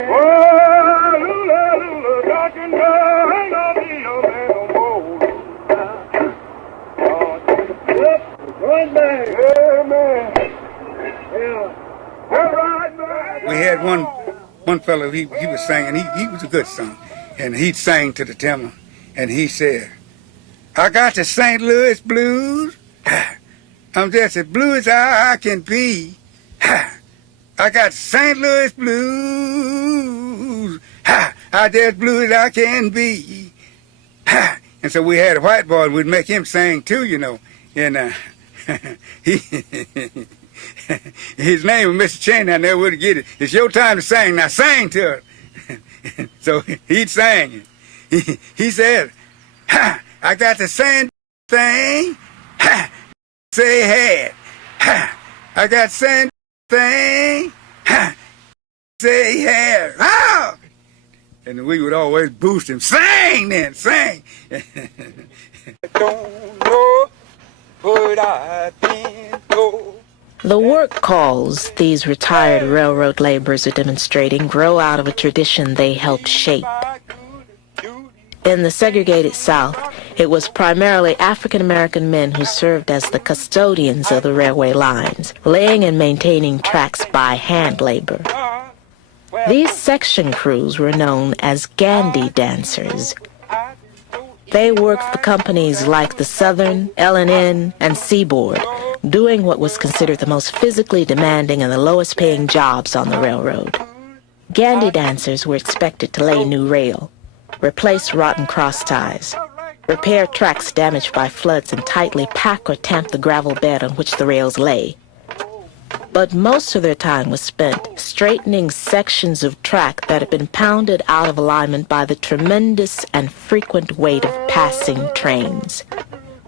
We had one fellow, he was singing, he was a good song, and he sang to the tenor, and he said, I got the St. Louis blues, I'm just as blue as I can be. I got St. Louis blues, I just blue as I can be. And so we had a white boy, we'd make him sing too, you know, and his name was Mr. Cheney. I never would get it. It's your time to sing. Now sing to it. So he'd sing. He said, I got the same thing. Say had. I got the same thing. Say had. Oh! And we would always boost him. Sing then, sing. I don't know, but I didn't know. The work calls these retired railroad laborers are demonstrating grow out of a tradition they helped shape. In the segregated South, it was primarily African-American men who served as the custodians of the railway lines, laying and maintaining tracks by hand labor. These section crews were known as Gandy Dancers. They worked for companies like the Southern, L&N, and Seaboard, doing what was considered the most physically demanding and the lowest paying jobs on the railroad. Gandy Dancers were expected to lay new rail, replace rotten cross ties, repair tracks damaged by floods, and tightly pack or tamp the gravel bed on which the rails lay. But most of their time was spent straightening sections of track that had been pounded out of alignment by the tremendous and frequent weight of passing trains.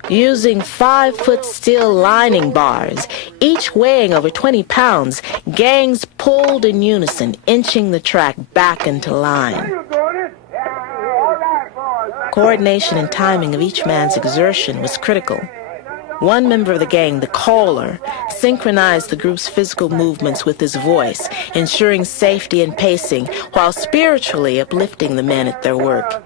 Using 5-foot steel lining bars, each weighing over 20 pounds, gangs pulled in unison, inching the track back into line. Coordination and timing of each man's exertion was critical. One member of the gang, the caller, synchronized the group's physical movements with his voice, ensuring safety and pacing, while spiritually uplifting the men at their work.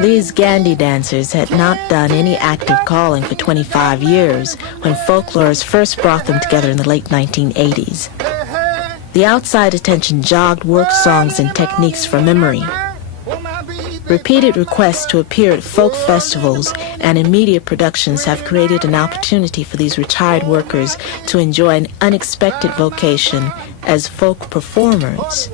These Gandy Dancers had not done any active calling for 25 years when folklorists first brought them together in the late 1980s. The outside attention jogged work songs and techniques from memory. Repeated requests to appear at folk festivals and in media productions have created an opportunity for these retired workers to enjoy an unexpected vocation as folk performers.